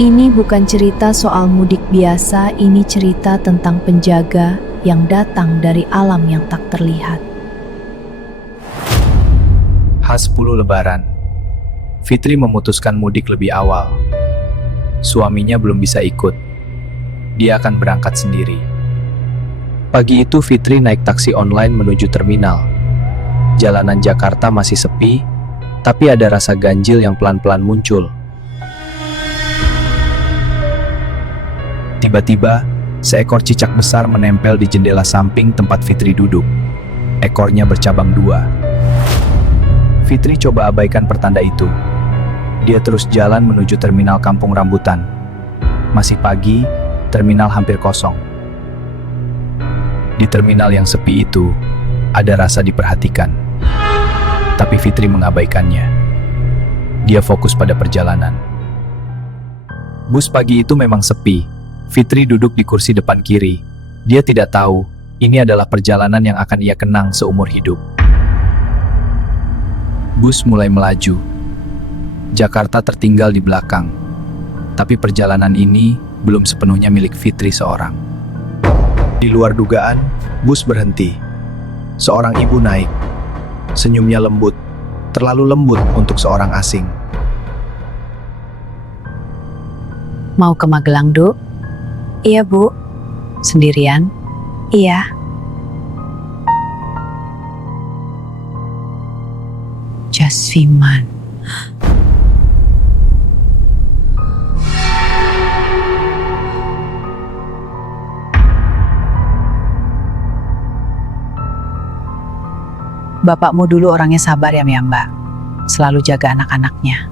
Ini bukan cerita soal mudik biasa, ini cerita tentang penjaga yang datang dari alam yang tak terlihat. H10 Lebaran. Fitri memutuskan mudik lebih awal. Suaminya belum bisa ikut. Dia akan berangkat sendiri. Pagi itu Fitri naik taksi online menuju terminal. Jalanan Jakarta masih sepi, tapi ada rasa ganjil yang pelan-pelan muncul. Tiba-tiba, seekor cicak besar menempel di jendela samping tempat Fitri duduk. Ekornya bercabang dua. Fitri coba abaikan pertanda itu. Dia terus jalan menuju terminal Kampung Rambutan. Masih pagi, terminal hampir kosong. Di terminal yang sepi itu, ada rasa diperhatikan. Tapi Fitri mengabaikannya. Dia fokus pada perjalanan. Bus pagi itu memang sepi. Fitri duduk di kursi depan kiri. Dia tidak tahu, ini adalah perjalanan yang akan ia kenang seumur hidup. Bus mulai melaju. Jakarta tertinggal di belakang. Tapi perjalanan ini belum sepenuhnya milik Fitri seorang. Di luar dugaan, bus berhenti. Seorang ibu naik. Senyumnya lembut, terlalu lembut untuk seorang asing. Mau ke Magelang, Duk? Iya, Bu. Sendirian? Iya. Jasviman. Bapakmu dulu orangnya sabar ya, Mbak. Selalu jaga anak-anaknya.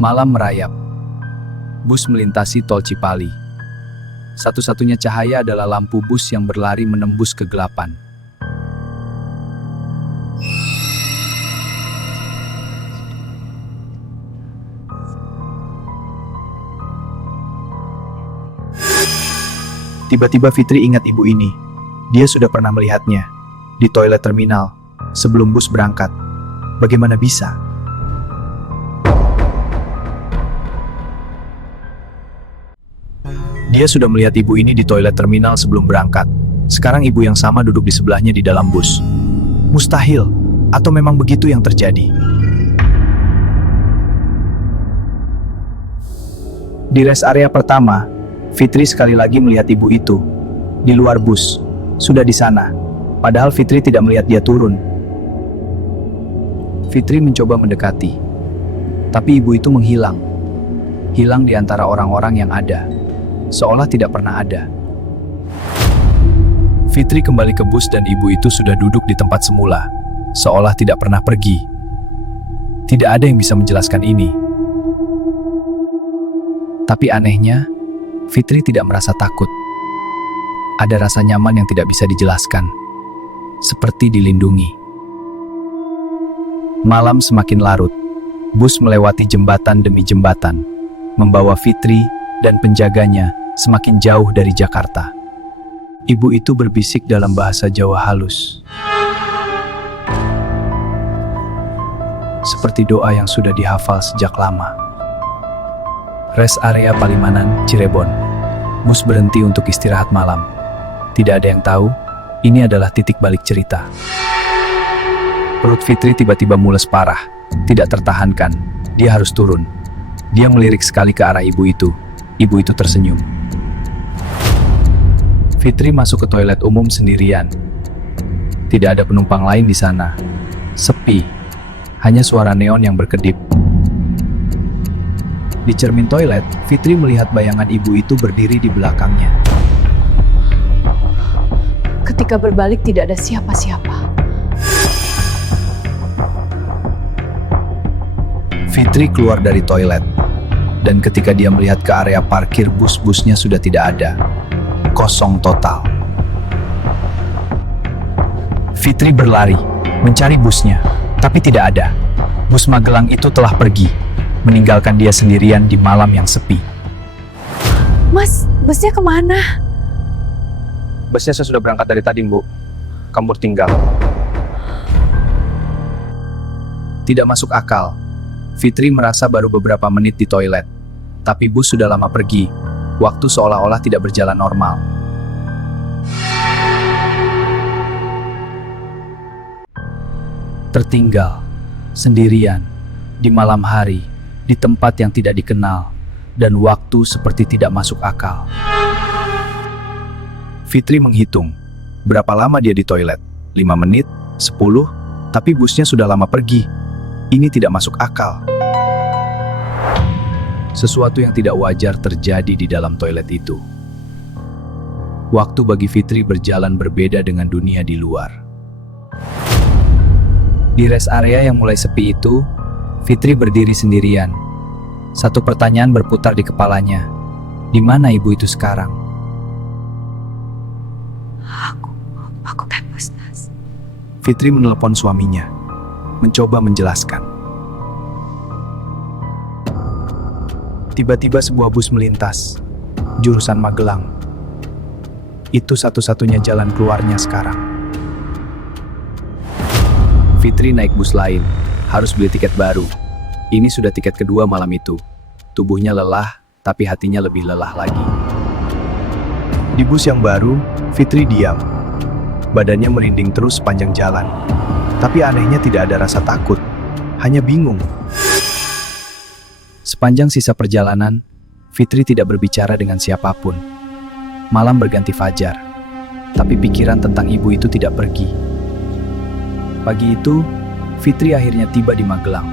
Malam merayap. Bus melintasi tol Cipali. Satu-satunya cahaya adalah lampu bus yang berlari menembus kegelapan. Tiba-tiba Fitri ingat ibu ini. Dia sudah pernah melihatnya di toilet terminal sebelum bus berangkat. Bagaimana bisa? Dia sudah melihat ibu ini di toilet terminal sebelum berangkat. Sekarang ibu yang sama duduk di sebelahnya di dalam bus. Mustahil, atau memang begitu yang terjadi? Di rest area pertama, Fitri sekali lagi melihat ibu itu. Di luar bus, sudah di sana. Padahal Fitri tidak melihat dia turun. Fitri mencoba mendekati. Tapi ibu itu menghilang. Hilang di antara orang-orang yang ada. Seolah tidak pernah ada. Fitri kembali ke bus dan ibu itu sudah duduk di tempat semula, seolah tidak pernah pergi. Tidak ada yang bisa menjelaskan ini. Tapi anehnya, Fitri tidak merasa takut. Ada rasa nyaman yang tidak bisa dijelaskan, seperti dilindungi. Malam semakin larut. Bus melewati jembatan demi jembatan, membawa Fitri dan penjaganya semakin jauh dari Jakarta. Ibu itu berbisik dalam bahasa Jawa halus. Seperti doa yang sudah dihafal sejak lama. Rest area Palimanan, Cirebon. Bus berhenti untuk istirahat malam. Tidak ada yang tahu, ini adalah titik balik cerita. Perut Fitri tiba-tiba mules parah. Tidak tertahankan, dia harus turun. Dia melirik sekali ke arah ibu itu. Ibu itu tersenyum. Fitri masuk ke toilet umum sendirian. Tidak ada penumpang lain di sana. Sepi. Hanya suara neon yang berkedip. Di cermin toilet, Fitri melihat bayangan ibu itu berdiri di belakangnya. Ketika berbalik tidak ada siapa-siapa. Fitri keluar dari toilet. Dan ketika dia melihat ke area parkir, bus-busnya sudah tidak ada. Kosong total. Fitri berlari, mencari busnya, tapi tidak ada. Bus Magelang itu telah pergi, meninggalkan dia sendirian di malam yang sepi. Mas, busnya kemana? Busnya saya sudah berangkat dari tadi, Bu. Kamu tinggal. Tidak masuk akal. Fitri merasa baru beberapa menit di toilet, tapi bus sudah lama pergi. Waktu seolah-olah tidak berjalan normal. Tertinggal, sendirian, di malam hari, di tempat yang tidak dikenal, dan waktu seperti tidak masuk akal. Fitri menghitung, berapa lama dia di toilet? 5 menit? 10? Tapi busnya sudah lama pergi. Ini tidak masuk akal. Sesuatu yang tidak wajar terjadi di dalam toilet itu. Waktu bagi Fitri berjalan berbeda dengan dunia di luar. Di rest area yang mulai sepi itu, Fitri berdiri sendirian. Satu pertanyaan berputar di kepalanya. Di mana ibu itu sekarang? Aku bebas, Nas. Fitri menelepon suaminya, mencoba menjelaskan. Tiba-tiba sebuah bus melintas, jurusan Magelang. Itu satu-satunya jalan keluarnya sekarang. Fitri naik bus lain, harus beli tiket baru. Ini sudah tiket kedua malam itu. Tubuhnya lelah, tapi hatinya lebih lelah lagi. Di bus yang baru, Fitri diam. Badannya merinding terus sepanjang jalan. Tapi anehnya tidak ada rasa takut, hanya bingung. Sepanjang sisa perjalanan, Fitri tidak berbicara dengan siapapun. Malam berganti fajar, tapi pikiran tentang ibu itu tidak pergi. Pagi itu, Fitri akhirnya tiba di Magelang,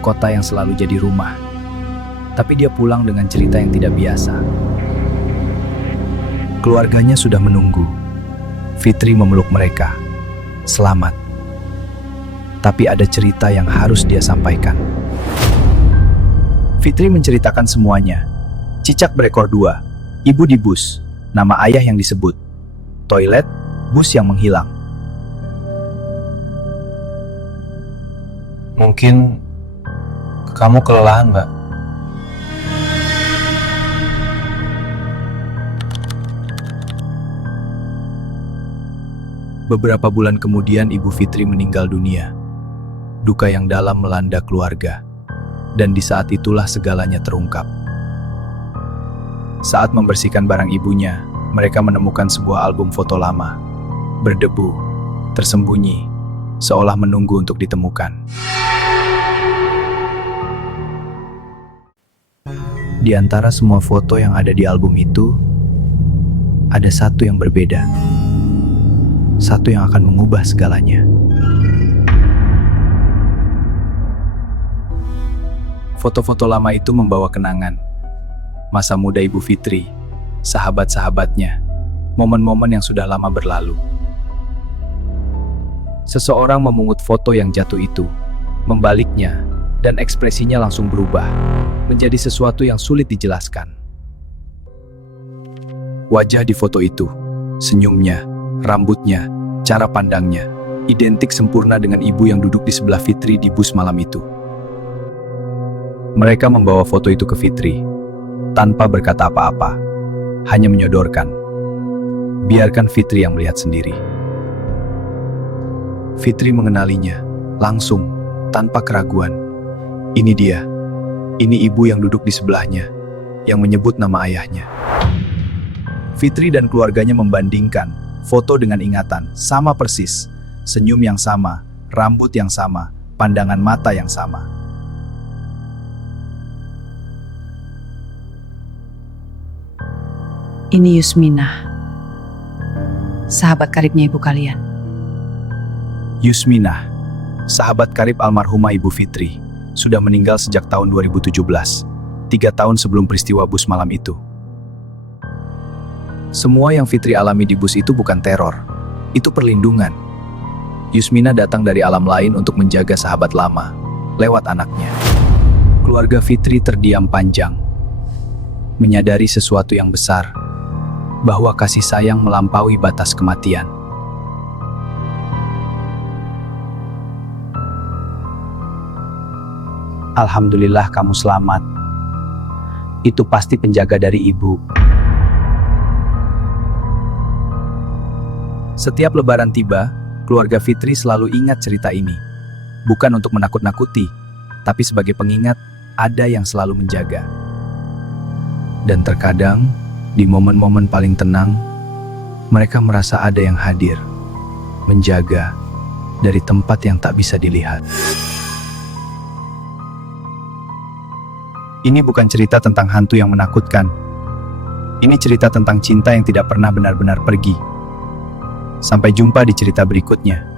kota yang selalu jadi rumah. Tapi dia pulang dengan cerita yang tidak biasa. Keluarganya sudah menunggu. Fitri memeluk mereka. Selamat. Tapi ada cerita yang harus dia sampaikan. Fitri menceritakan semuanya. Cicak berekor 2, ibu di bus, nama ayah yang disebut, toilet, bus yang menghilang. Mungkin kamu kelelahan, Mbak. Beberapa bulan kemudian ibu Fitri meninggal dunia. Duka yang dalam melanda keluarga. Dan di saat itulah segalanya terungkap. Saat membersihkan barang ibunya, mereka menemukan sebuah album foto lama. Berdebu, tersembunyi, seolah menunggu untuk ditemukan. Di antara semua foto yang ada di album itu, ada satu yang berbeda. Satu yang akan mengubah segalanya. Foto-foto lama itu membawa kenangan. Masa muda Ibu Fitri, sahabat-sahabatnya, momen-momen yang sudah lama berlalu. Seseorang memungut foto yang jatuh itu, membaliknya, dan ekspresinya langsung berubah, menjadi sesuatu yang sulit dijelaskan. Wajah di foto itu, senyumnya, rambutnya, cara pandangnya, identik sempurna dengan ibu yang duduk di sebelah Fitri di bus malam itu. Mereka membawa foto itu ke Fitri, tanpa berkata apa-apa, hanya menyodorkan. Biarkan Fitri yang melihat sendiri. Fitri mengenalinya, langsung, tanpa keraguan. Ini dia, ini ibu yang duduk di sebelahnya, yang menyebut nama ayahnya. Fitri dan keluarganya membandingkan foto dengan ingatan, sama persis, senyum yang sama, rambut yang sama, pandangan mata yang sama. Ini Yusminah, sahabat karibnya ibu kalian. Yusminah, sahabat karib almarhumah Ibu Fitri, sudah meninggal sejak tahun 2017, 3 tahun sebelum peristiwa bus malam itu. Semua yang Fitri alami di bus itu bukan teror, itu perlindungan. Yusminah datang dari alam lain untuk menjaga sahabat lama, lewat anaknya. Keluarga Fitri terdiam panjang, menyadari sesuatu yang besar, bahwa kasih sayang melampaui batas kematian. Alhamdulillah kamu selamat. Itu pasti penjaga dari ibu. Setiap lebaran tiba, keluarga Fitri selalu ingat cerita ini. bukan untuk menakut-nakuti, tapi sebagai pengingat ada yang selalu menjaga. Dan terkadang, di momen-momen paling tenang, mereka merasa ada yang hadir, menjaga dari tempat yang tak bisa dilihat. Ini bukan cerita tentang hantu yang menakutkan. Ini cerita tentang cinta yang tidak pernah benar-benar pergi. Sampai jumpa di cerita berikutnya.